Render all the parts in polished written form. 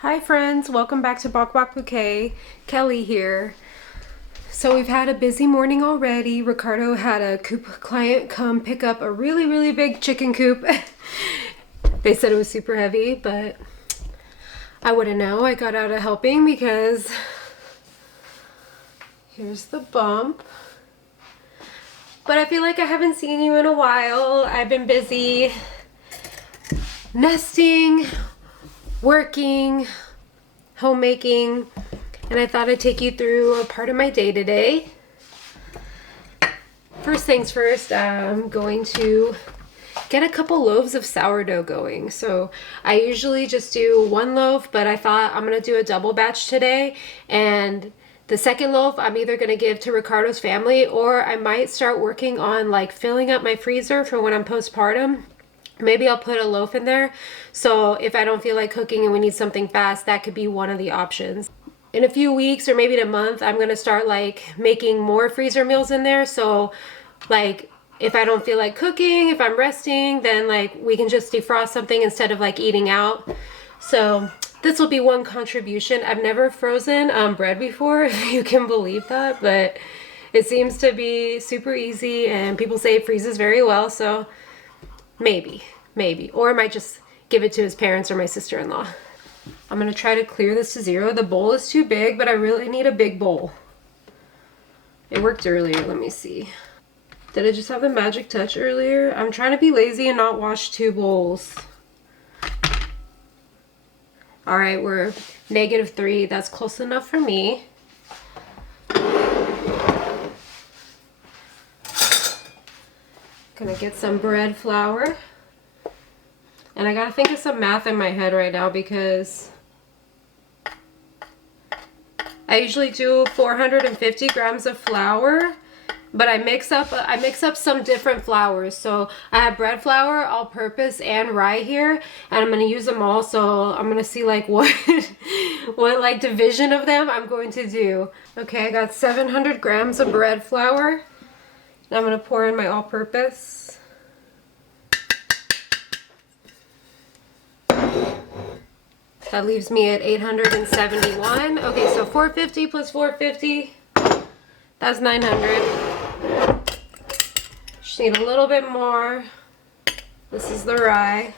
Hi friends, welcome back to Bok Bok Bouquet. Kelly here. So we've had a busy morning already. Ricardo had a coop client come pick up a really big chicken coop. They said it was super heavy, but I wouldn't know. I got out of helping because here's the bump. But I feel like I haven't seen you in a while. I've been busy nesting, working, homemaking, and I thought I'd take you through a part of my day today. First things first, I'm going to get a couple loaves of sourdough going. So I usually just do one loaf, but I thought I'm gonna do a double batch today, and the second loaf I'm either gonna give to Ricardo's family, or I might start working on like filling up my freezer for when I'm postpartum. Maybe I'll put a loaf in there, so if I don't feel like cooking and we need something fast, that could be one of the options. In a few weeks or maybe in a month, I'm gonna start like making more freezer meals in there, so like if I don't feel like cooking, if I'm resting, then like we can just defrost something instead of like eating out. So this will be one contribution. I've never frozen bread before, if you can believe that, but it seems to be super easy and people say it freezes very well, so maybe. Or I might just give it to his parents or my sister-in-law. I'm gonna try to clear this to zero. The bowl is too big, but I really need a big bowl. It worked earlier, let me see. Did I just have the magic touch earlier? I'm trying to be lazy and not wash two bowls. All right, we're -3. That's close enough for me. Gonna get some bread flour. And I gotta think of some math in my head right now because I usually do 450 grams of flour, but I mix up some different flours. So I have bread flour, all-purpose, and rye here, and I'm gonna use them all. So I'm gonna see like what like division of them I'm going to do. Okay, I got 700 grams of bread flour. Now I'm gonna pour in my all-purpose. That leaves me at 871. Okay, so 450 plus 450, that's 900. Just need a little bit more. This is the rye.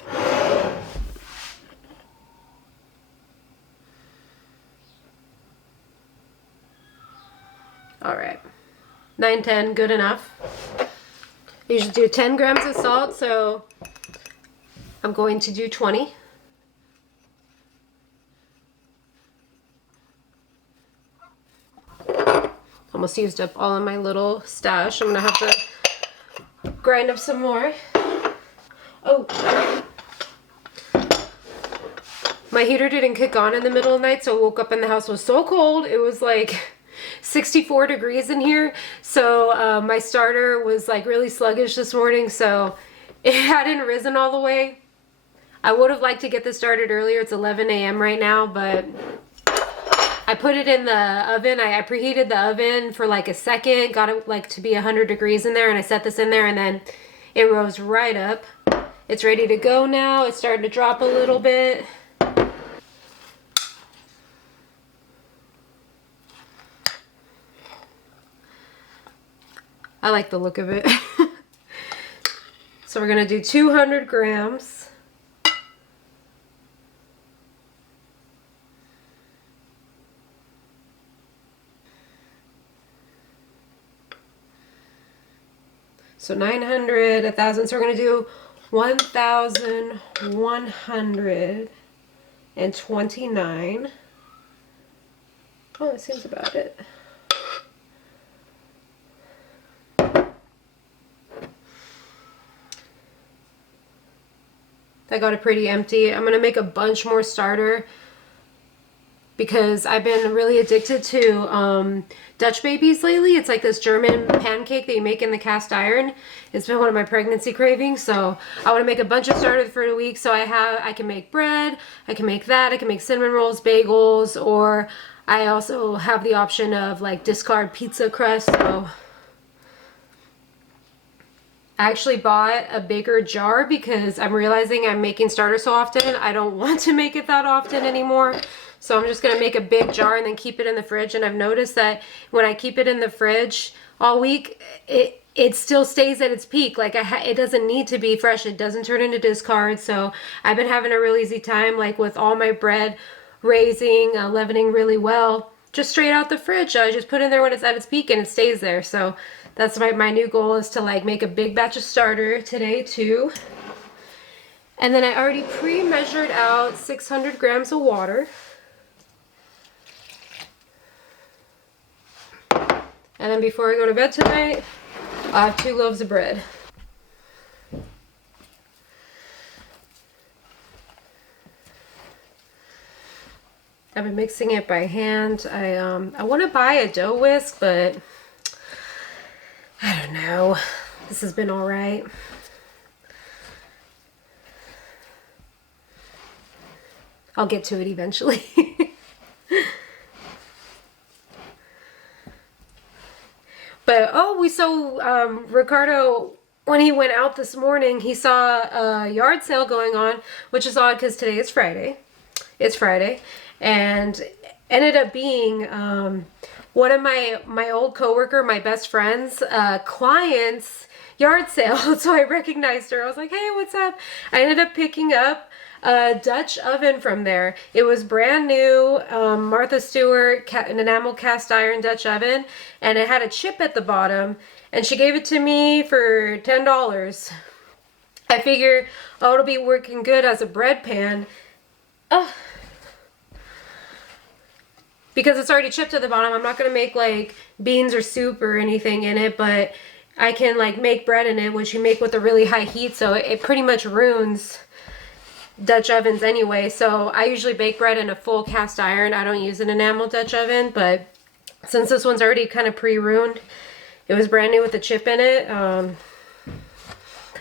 All right, 910, good enough. You should do 10 grams of salt, so I'm going to do 20. Almost used up all of my little stash. I'm gonna have to grind up some more. Oh, my heater didn't kick on in the middle of the night, so I woke up and the house was so cold. It was like 64 degrees in here, so my starter was like really sluggish this morning, so it hadn't risen all the way. I would have liked to get this started earlier. It's 11 a.m. right now, but I put it in the oven. I preheated the oven for like a second, got it like to be 100 degrees in there, and I set this in there, and then it rose right up. It's ready to go now. It's starting to drop a little bit. I like the look of it. So we're gonna do 200 grams. So 900, 1,000, so we're gonna do 1,129. Oh, that seems about it. That got it pretty empty. I'm gonna make a bunch more starter because I've been really addicted to Dutch babies lately. It's like this German pancake that you make in the cast iron. It's been one of my pregnancy cravings, so I want to make a bunch of starter for the week. So I can make bread, I can make that, I can make cinnamon rolls, bagels, or I also have the option of like discard pizza crust. So I actually bought a bigger jar because I'm realizing I'm making starter so often. I don't want to make it that often anymore. So I'm just going to make a big jar and then keep it in the fridge. And I've noticed that when I keep it in the fridge all week, it still stays at its peak. Like it doesn't need to be fresh. It doesn't turn into discard. So I've been having a really easy time, like with all my bread raising, leavening really well, just straight out the fridge. I just put it in there when it's at its peak and it stays there. So that's my new goal, is to like make a big batch of starter today too. And then I already pre-measured out 600 grams of water. And then before I go to bed tonight, I have 2 loaves of bread. I've been mixing it by hand. I want to buy a dough whisk, but I don't know. This has been all right. I'll get to it eventually. But Ricardo, when he went out this morning, he saw a yard sale going on, which is odd because today is Friday. It's Friday, and ended up being one of my old coworker, my best friend's client's yard sale. So I recognized her. I was like, hey, what's up? I ended up picking up a Dutch oven from there. It was brand new, Martha Stewart, an enamel cast iron Dutch oven, and it had a chip at the bottom, and she gave it to me for $10. I figure, oh, it'll be working good as a bread pan. Because it's already chipped at the bottom, I'm not going to make like beans or soup or anything in it, but I can like make bread in it, which you make with a really high heat, so it pretty much ruins Dutch ovens anyway. So I usually bake bread in a full cast iron. I don't use an enamel Dutch oven, but since this one's already kind of pre-ruined, it was brand new with a chip in it. I'm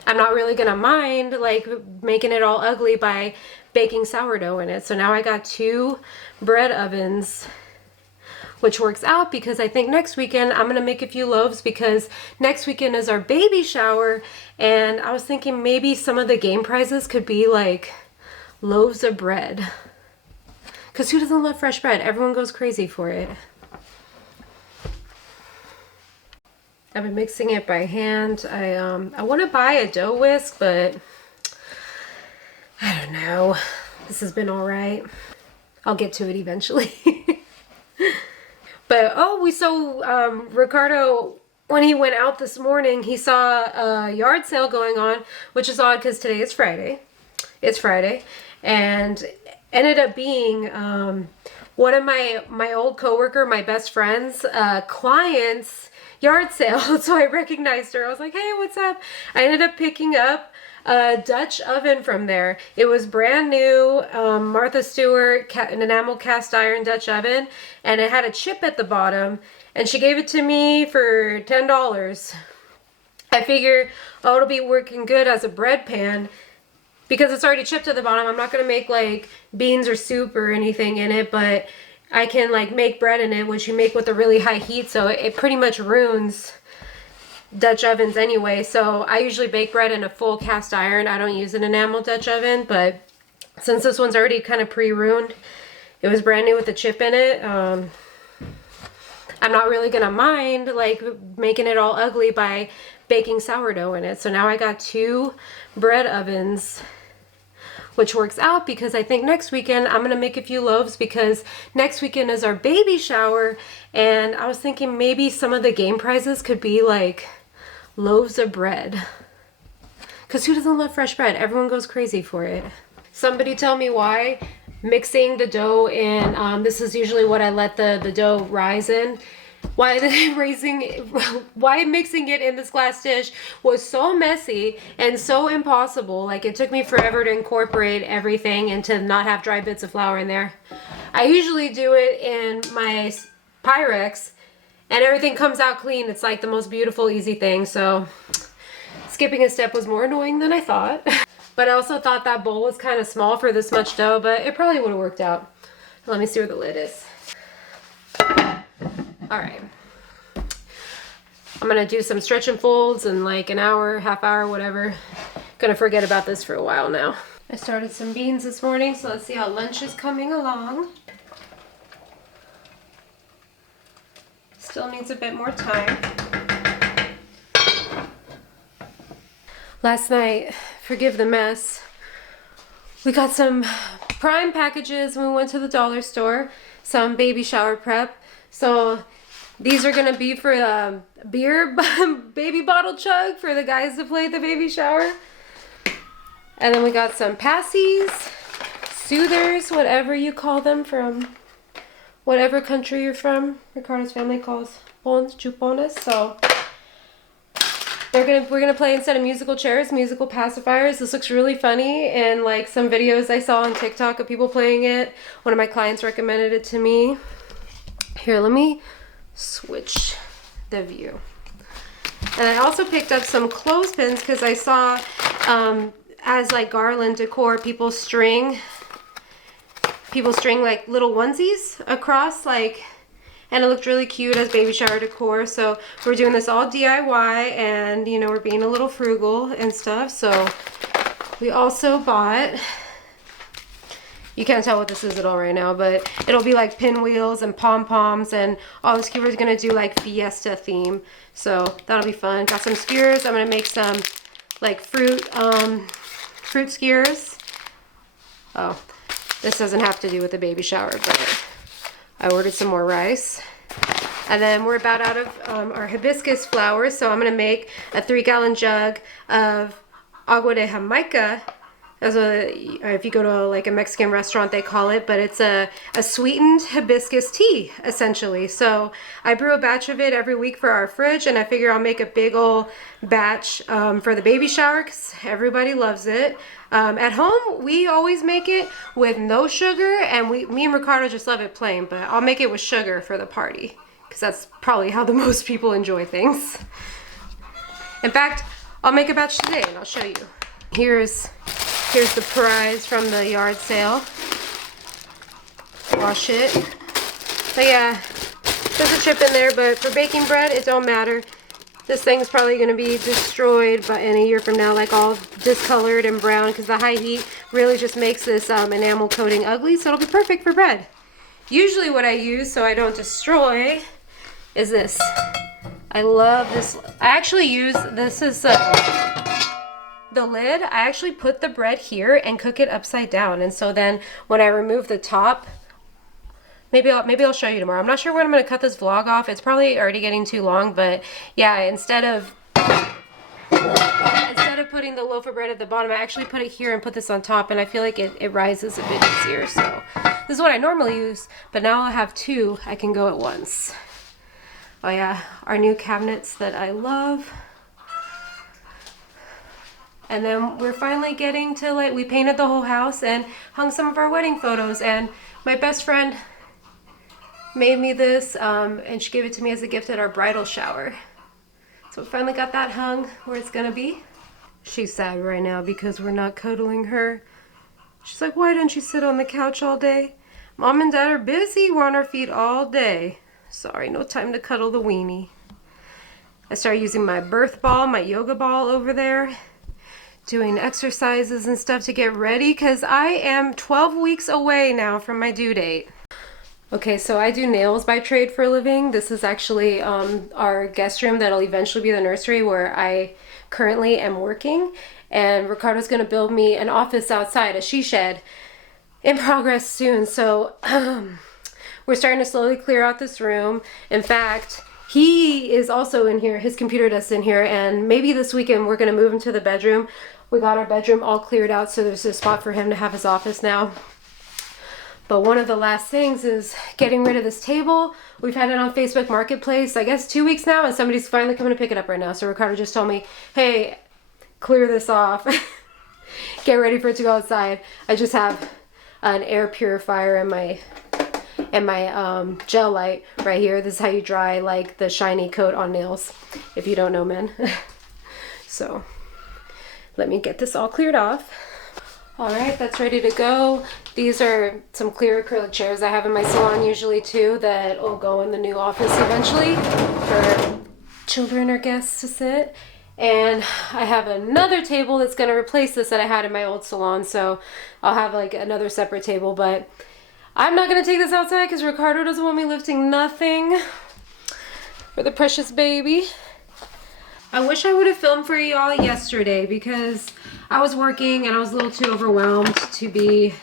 not really gonna mind like making it all ugly by baking sourdough in it. So now I got 2 bread ovens, which works out because I think next weekend I'm gonna make a few loaves, because next weekend is our baby shower, and I was thinking maybe some of the game prizes could be like loaves of bread, because who doesn't love fresh bread? Everyone goes crazy for it. I've been mixing it by hand. I want to buy a dough whisk, but I don't know. This has been all right. I'll get to it eventually. But Ricardo, when he went out this morning, he saw a yard sale going on, which is odd because today is Friday. It's Friday, and ended up being one of my old coworker, my best friend's client's yard sale. So I recognized her. I was like, hey, what's up? I ended up picking up a Dutch oven from there. It was brand new, Martha Stewart, an enamel cast iron Dutch oven, and it had a chip at the bottom, and she gave it to me for $10. I figure, oh, it'll be working good as a bread pan, because it's already chipped at the bottom. I'm not going to make like beans or soup or anything in it, but I can like make bread in it, which you make with a really high heat, so it pretty much ruins Dutch ovens anyway. So I usually bake bread in a full cast iron. I don't use an enamel Dutch oven, but since this one's already kind of pre-ruined, it was brand new with a chip in it. I'm not really gonna mind like making it all ugly by baking sourdough in it. So now I got 2 bread ovens, which works out because I think next weekend I'm gonna make a few loaves, because next weekend is our baby shower, and I was thinking maybe some of the game prizes could be like loaves of bread, because who doesn't love fresh bread? Everyone goes crazy for it. Somebody tell me why mixing the dough in, this is usually what I let the dough rise in, why mixing it in this glass dish was so messy and so impossible. Like, it took me forever to incorporate everything and to not have dry bits of flour in there. I usually do it in my Pyrex and everything comes out clean. It's like the most beautiful, easy thing. So skipping a step was more annoying than I thought. But I also thought that bowl was kind of small for this much dough, but it probably would have worked out. Let me see where the lid is. All right. I'm gonna do some stretch and folds in like an hour, half hour, whatever. Gonna forget about this for a while now. I started some beans this morning, so let's see how lunch is coming along. Still needs a bit more time. Last night, forgive the mess, we got some Prime packages when we went to the dollar store, some baby shower prep. So these are gonna be for the beer baby bottle chug for the guys to play at the baby shower. And then we got some passies, soothers, whatever you call them from whatever country you're from. Ricardo's family calls bons chupones. So we're gonna play, instead of musical chairs, musical pacifiers. This looks really funny, and like some videos I saw on TikTok of people playing it. One of my clients recommended it to me. Here, let me switch the view. And I also picked up some clothespins because I saw as like garland decor, people string like little onesies across, like, and it looked really cute as baby shower decor. So we're doing this all DIY, and you know, we're being a little frugal and stuff. So we also bought, you can't tell what this is at all right now, but it'll be like pinwheels and pom-poms, and all this keeper's gonna do like fiesta theme. So that'll be fun. Got some skewers. I'm gonna make some like fruit skewers. Oh, this doesn't have to do with the baby shower, but I ordered some more rice. And then we're about out of our hibiscus flowers, so I'm gonna make a 3-gallon jug of agua de jamaica. If you go to like a Mexican restaurant, they call it, but it's a sweetened hibiscus tea, essentially. So I brew a batch of it every week for our fridge, and I figure I'll make a big old batch for the baby shower because everybody loves it. At home, we always make it with no sugar, and me and Ricardo just love it plain, but I'll make it with sugar for the party because that's probably how the most people enjoy things. In fact, I'll make a batch today and I'll show you. Here's the prize from the yard sale. Wash it. But yeah, there's a chip in there, but for baking bread, it don't matter. This thing's probably going to be destroyed in a year from now, like all discolored and brown, because the high heat really just makes this enamel coating ugly, so it'll be perfect for bread. Usually what I use so I don't destroy is this. I love this. I actually use, this is the lid. I actually put the bread here and cook it upside down, and so then when I remove the top, maybe I'll show you tomorrow. I'm not sure when I'm going to cut this vlog off. It's probably already getting too long, but yeah, instead of putting the loaf of bread at the bottom, I actually put it here and put this on top, and I feel like it rises a bit easier. So this is what I normally use, but now I'll have two. I can go at once. Oh yeah, our new cabinets that I love. And then we're finally getting to, like, we painted the whole house and hung some of our wedding photos, and my best friend made me this, and she gave it to me as a gift at our bridal shower. So we finally got that hung where it's gonna be. She's sad right now because we're not cuddling her. She's like, why don't you sit on the couch all day? Mom and Dad are busy. We're on our feet all day. Sorry, no time to cuddle the weenie. I started using my birth ball, my yoga ball over there, doing exercises and stuff to get ready because I am 12 weeks away now from my due date. Okay, so I do nails by trade for a living. This is actually our guest room that'll eventually be the nursery where I currently am working, and Ricardo's gonna build me an office outside, a she shed, in progress soon. So we're starting to slowly clear out this room. In fact, he is also in here, his computer desk's in here, and maybe this weekend we're gonna move him to the bedroom. We got our bedroom all cleared out, so there's a spot for him to have his office now. But one of the last things is getting rid of this table. We've had it on Facebook Marketplace, I guess 2 weeks now, and somebody's finally coming to pick it up right now. So Ricardo just told me, hey, clear this off. Get ready for it to go outside. I just have an air purifier in my gel light right here. This is how you dry like the shiny coat on nails, if you don't know, men. So let me get this all cleared off. All right, that's ready to go. These are some clear acrylic chairs I have in my salon usually too that will go in the new office eventually for children or guests to sit. And I have another table that's going to replace this that I had in my old salon, so I'll have like another separate table, but I'm not going to take this outside because Ricardo doesn't want me lifting nothing for the precious baby. I wish I would have filmed for y'all yesterday because I was working and I was a little too overwhelmed to be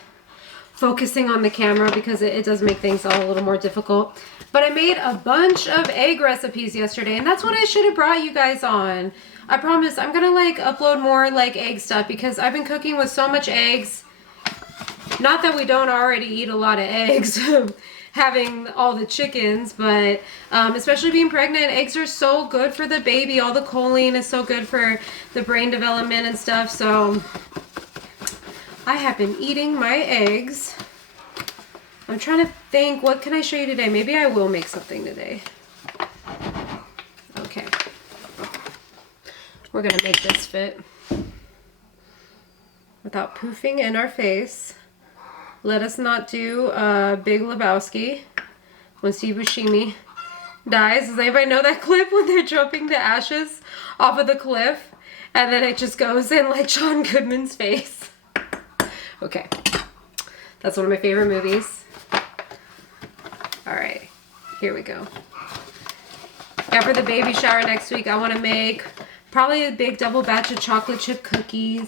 focusing on the camera because it does make things all a little more difficult. But I made a bunch of egg recipes yesterday, and that's what I should have brought you guys on. I promise I'm gonna like upload more like egg stuff because I've been cooking with so much eggs. Not that we don't already eat a lot of eggs having all the chickens, but especially being pregnant, eggs are so good for the baby. All the choline is so good for the brain development and stuff. So I have been eating my eggs. I'm trying to think, what can I show you today? Maybe I will make something today. Okay. We're gonna make this fit without poofing in our face. Let us not do Big Lebowski when Steve Buscemi dies. Does anybody know that clip when they're jumping the ashes off of the cliff and then it just goes in like John Goodman's face? Okay, that's one of my favorite movies. All right, here we go. Yeah, for the baby shower next week, I want to make probably a big double batch of chocolate chip cookies.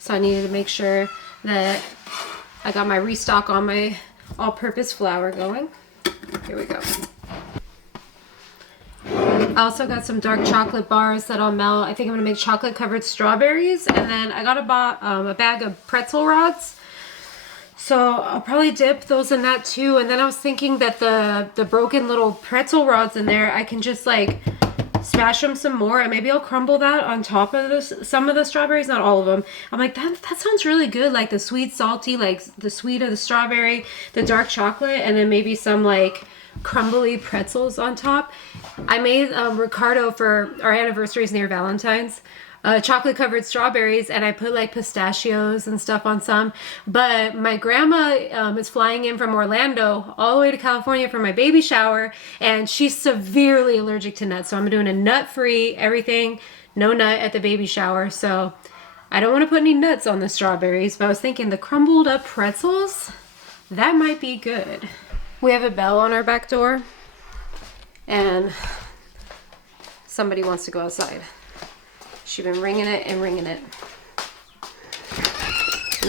So I needed to make sure that I got my restock on my all-purpose flour going. Here we go. I also got some dark chocolate bars that I'll melt. I think I'm gonna make chocolate covered strawberries, and then I got a bag of pretzel rods. So I'll probably dip those in that too. And then I was thinking that the broken little pretzel rods in there, I can just like smash them some more, and maybe I'll crumble that on top of this, some of the strawberries, not all of them. I'm like, that sounds really good, like the sweet salty, like the sweet of the strawberry, the dark chocolate, and then maybe some like crumbly pretzels on top. I made Ricardo for our anniversaries near Valentine's chocolate covered strawberries, and I put like pistachios and stuff on some. But my grandma is flying in from Orlando all the way to California for my baby shower, and she's severely allergic to nuts. So I'm doing a nut-free everything, no nut at the baby shower. So I don't want to put any nuts on the strawberries, but I was thinking the crumbled up pretzels, that might be good. We have a bell on our back door, and somebody wants to go outside. She's been ringing it and ringing it.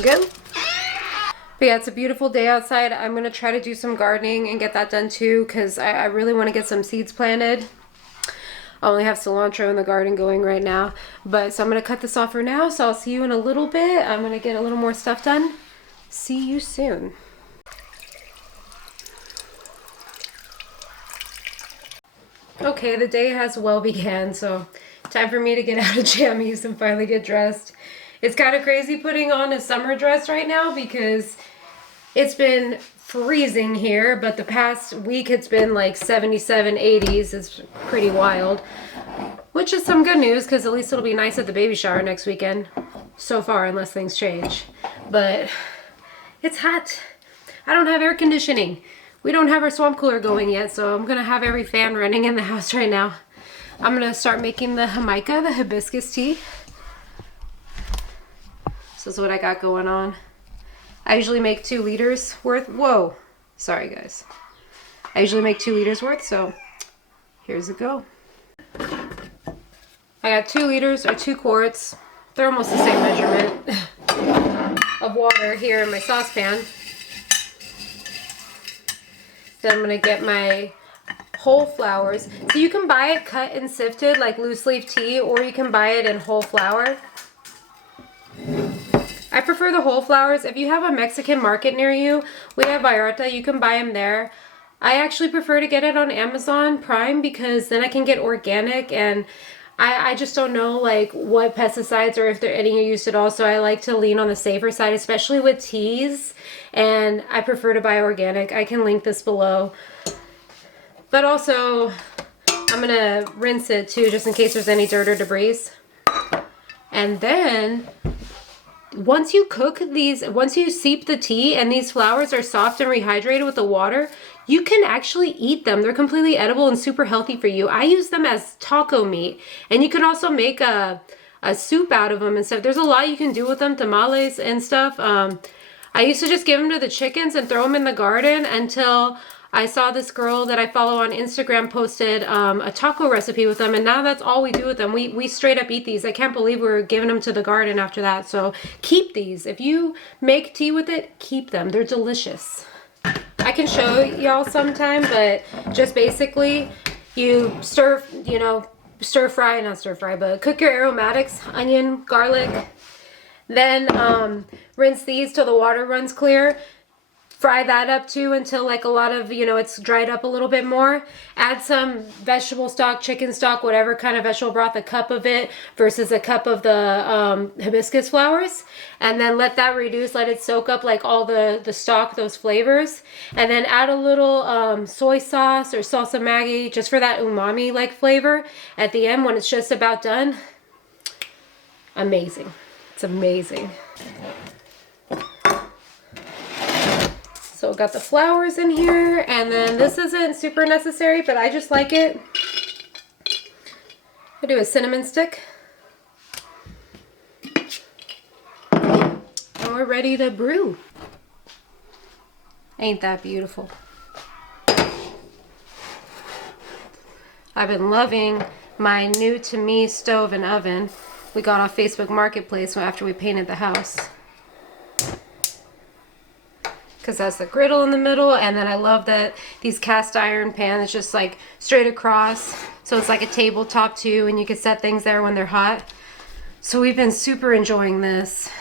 Good? But yeah, it's a beautiful day outside. I'm going to try to do some gardening and get that done too, because I really want to get some seeds planted. I only have cilantro in the garden going right now. But so I'm going to cut this off for now. So I'll see you in a little bit. I'm going to get a little more stuff done. See you soon. Okay, the day has well began, so time for me to get out of jammies and finally get dressed. It's kind of crazy putting on a summer dress right now because it's been freezing here, but the past week it's been like 77, 80s. It's pretty wild, which is some good news because at least it'll be nice at the baby shower next weekend. So far, unless things change. But it's hot. I don't have air conditioning. We don't have our swamp cooler going yet, so I'm gonna have every fan running in the house right now. I'm gonna start making the jamaica, the hibiscus tea. This is what I got going on. I usually make 2 liters worth. Whoa, sorry guys. I usually make 2 liters worth, so here's a go. I got 2 liters or 2 quarts. They're almost the same measurement of water here in my saucepan. Then I'm gonna get my whole flours. So you can buy it cut and sifted like loose leaf tea, or you can buy it in whole flour. I prefer the whole flours. If you have a Mexican market near you, we have Vallarta, you can buy them there. I actually prefer to get it on Amazon Prime because then I can get organic, and I just don't know like what pesticides or if there are any used at all, so I like to lean on the safer side, especially with teas, and I prefer to buy organic. I can link this below. But also, I'm gonna rinse it too, just in case there's any dirt or debris. And then once you cook these, once you steep the tea and these flowers are soft and rehydrated with the water, you can actually eat them. They're completely edible and super healthy for you. I use them as taco meat, and you can also make a soup out of them and stuff. There's a lot you can do with them, tamales and stuff. I used to just give them to the chickens and throw them in the garden until I saw this girl that I follow on Instagram posted a taco recipe with them, and now that's all we do with them. We straight up eat these. I can't believe we're giving them to the garden after that. So keep these. If you make tea with it, keep them. They're delicious. I can show y'all sometime, but just basically you stir fry, not stir fry, but cook your aromatics, onion, garlic. Then rinse these till the water runs clear. Fry that up too until like a lot of, it's dried up a little bit more. Add some vegetable stock, chicken stock, whatever kind of vegetable broth, a cup of it versus a cup of the hibiscus flowers. And then let that reduce, let it soak up like all the stock, those flavors. And then add a little soy sauce or salsa Maggi just for that umami like flavor at the end when it's just about done. Amazing. It's amazing. So got the flowers in here, and then this isn't super necessary, but I just like it. I do a cinnamon stick. And we're ready to brew. Ain't that beautiful? I've been loving my new to me stove and oven we got off Facebook Marketplace after we painted the house. Because that's the griddle in the middle, and then I love that these cast iron pans just like straight across, so it's like a tabletop too, and you can set things there when they're hot. So we've been super enjoying this.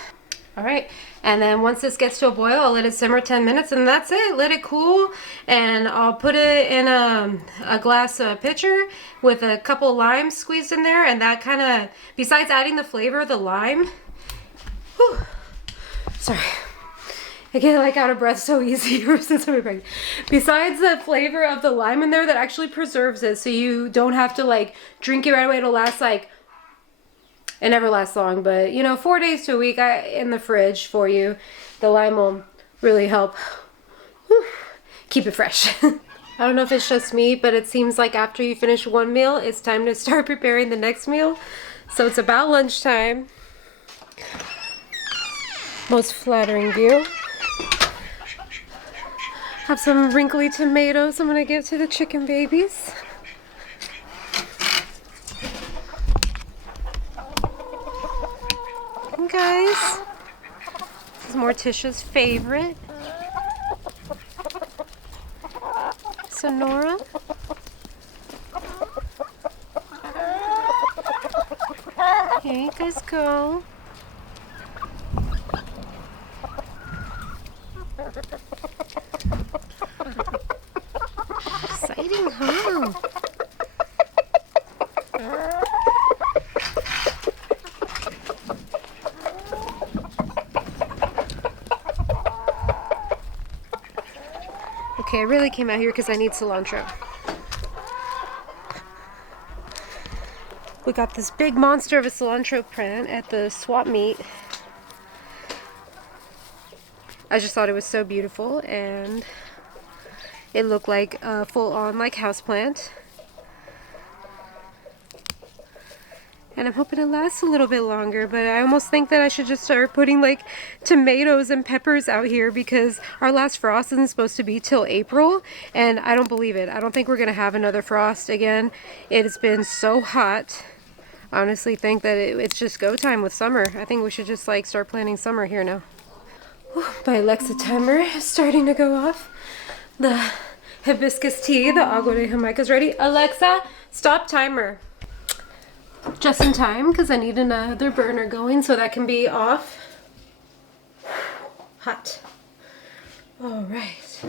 All right, and then once this gets to a boil, I'll let it simmer 10 minutes, and that's it. Let it cool, and I'll put it in a glass pitcher with a couple limes squeezed in there, and that kind of, besides adding the flavor of the lime, whew, sorry. I get like out of breath so easy ever since I've been pregnant. Besides the flavor of the lime in there that actually preserves it, so you don't have to like drink it right away. It'll last like, it never lasts long, but 4 days to a week in the fridge for you. The lime will really help keep it fresh. I don't know if it's just me, but it seems like after you finish one meal, it's time to start preparing the next meal. So it's about lunchtime. Most flattering view. Have some wrinkly tomatoes I'm gonna give to the chicken babies. And guys, this is Morticia's favorite. Sonora. Here you guys go. Exciting, huh? Okay, I really came out here because I need cilantro. We got this big monster of a cilantro plant at the swap meet. I just thought it was so beautiful, and it looked like a full-on like houseplant. And I'm hoping it lasts a little bit longer, but I almost think that I should just start putting like tomatoes and peppers out here, because our last frost isn't supposed to be till April, and I don't believe it. I don't think we're gonna have another frost again. It's been so hot. I honestly think that it's just go time with summer. I think we should just like start planning summer here now. My Alexa timer is starting to go off. The hibiscus tea, the agua de jamaica is ready. Alexa, stop timer. Just in time, because I need another burner going so that can be off. Hot. All right.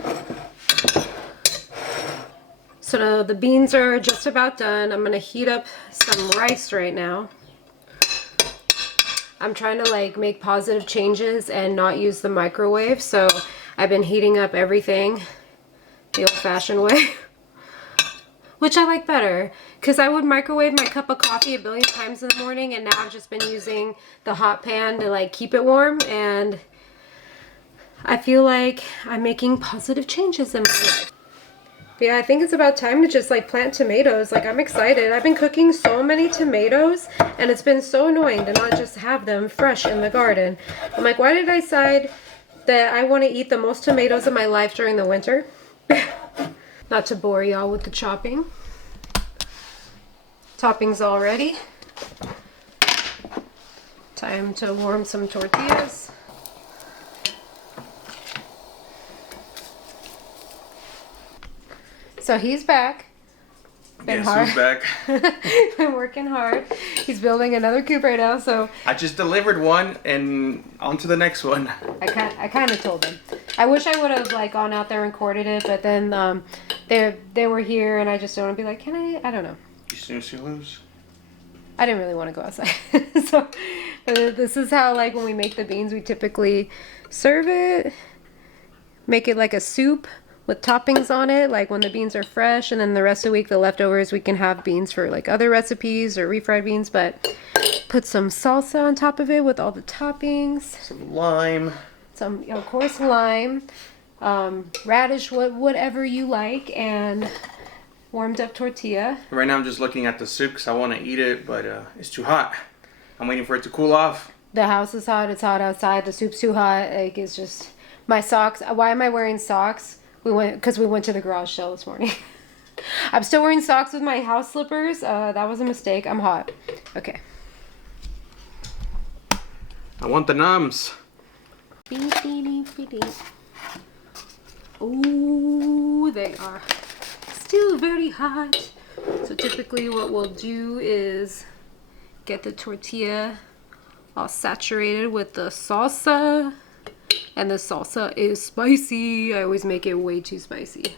So the beans are just about done. I'm gonna heat up some rice right now. I'm trying to like make positive changes and not use the microwave, so I've been heating up everything the old-fashioned way. which I like better because I would microwave my cup of coffee a billion times in the morning, and now I've just been using the hot pan to like keep it warm, and I feel like I'm making positive changes in my life. But yeah, I think it's about time to just like plant tomatoes. Like, I'm excited. I've been cooking so many tomatoes, and it's been so annoying to not just have them fresh in the garden. I'm like, why did I decide that I want to eat the most tomatoes in my life during the winter? Not to bore y'all with the chopping. Toppings all ready. Time to warm some tortillas. So he's back. Been hard. Who's back? Been working hard. He's building another coop right now, so I just delivered one and on to the next one. I kind of told him. I wish I would have like gone out there and recorded it, but then they were here, and I just don't want to be like, can I don't know. You snooze, you lose. I didn't really want to go outside. So this is how, like, when we make the beans, we typically serve it, make it like a soup with toppings on it, like when the beans are fresh, and then the rest of the week, the leftovers, we can have beans for like other recipes or refried beans, but put some salsa on top of it with all the toppings. Some lime. Some, of course, lime, radish, whatever you like, and warmed up tortilla. Right now I'm just looking at the soup because I want to eat it, but it's too hot. I'm waiting for it to cool off. The house is hot, it's hot outside, the soup's too hot, like, it's just, my socks, why am I wearing socks? Because we went to the garage sale this morning. I'm still wearing socks with my house slippers. That was a mistake. I'm hot. Okay. I want the nums. Ooh, they are still very hot. So typically what we'll do is get the tortilla all saturated with the salsa. And the salsa is spicy. I always make it way too spicy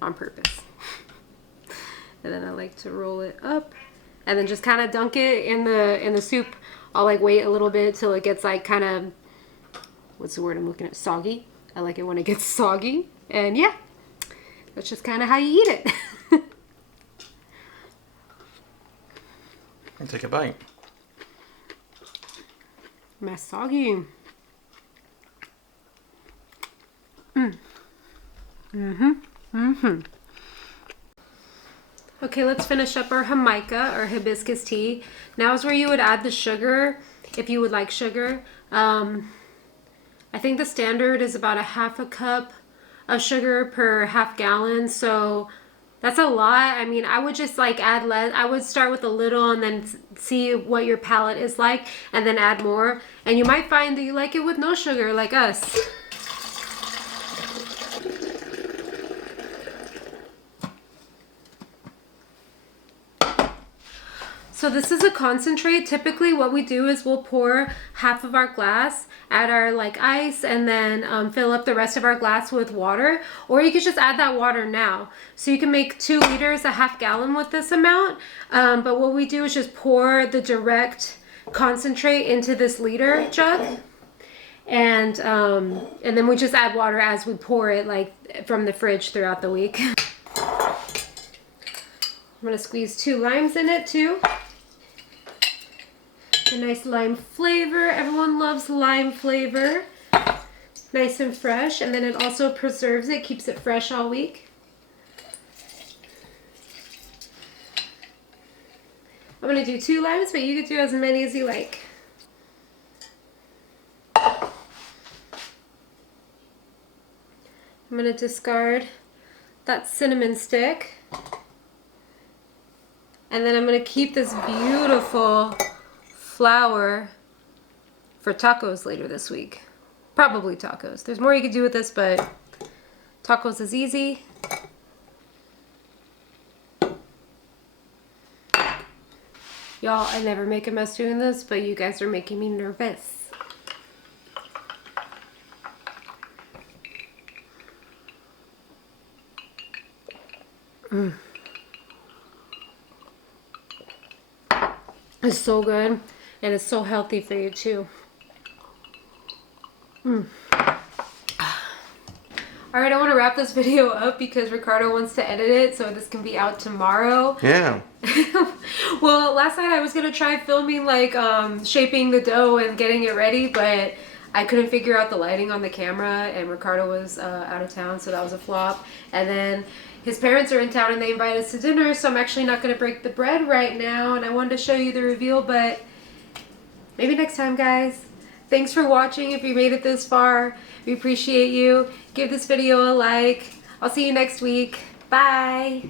on purpose. And then I like to roll it up and then just kind of dunk it in the soup. I'll like wait a little bit till it gets like kind of, what's the word I'm looking at? Soggy. I like it when it gets soggy. And yeah, that's just kind of how you eat it. I'll take a bite. My soggy. Okay, let's finish up our jamaica or hibiscus tea. Now is where you would add the sugar if you would like sugar. I think the standard is about ½ cup of sugar per half gallon, so that's a lot. I mean, I would just like add less. I would start with a little and then see what your palate is like and then add more. And you might find that you like it with no sugar, like us. So this is a concentrate. Typically what we do is we'll pour half of our glass, add our like ice, and then fill up the rest of our glass with water. Or you could just add that water now. So you can make 2 liters, a half gallon with this amount. But what we do is just pour the direct concentrate into this liter jug. And then we just add water as we pour it, like from the fridge throughout the week. I'm gonna squeeze 2 limes in it too. A nice lime flavor. Everyone loves lime flavor. Nice and fresh, and then it also preserves it, keeps it fresh all week. I'm gonna do 2 limes, but you could do as many as you like. I'm gonna discard that cinnamon stick. And then I'm gonna keep this beautiful flour for tacos later this week. Probably tacos. There's more you could do with this, but tacos is easy. Y'all, I never make a mess doing this, but you guys are making me nervous. It's so good, and it's so healthy for you too. All right, I want to wrap this video up because Ricardo wants to edit it so this can be out tomorrow. Yeah. Well, last night I was going to try filming like shaping the dough and getting it ready, but I couldn't figure out the lighting on the camera and Ricardo was out of town, so that was a flop. And then his parents are in town and they invited us to dinner, so I'm actually not going to break the bread right now, and I wanted to show you the reveal, but maybe next time, guys. Thanks for watching. If you made it this far, we appreciate you. Give this video a like. I'll see you next week. Bye.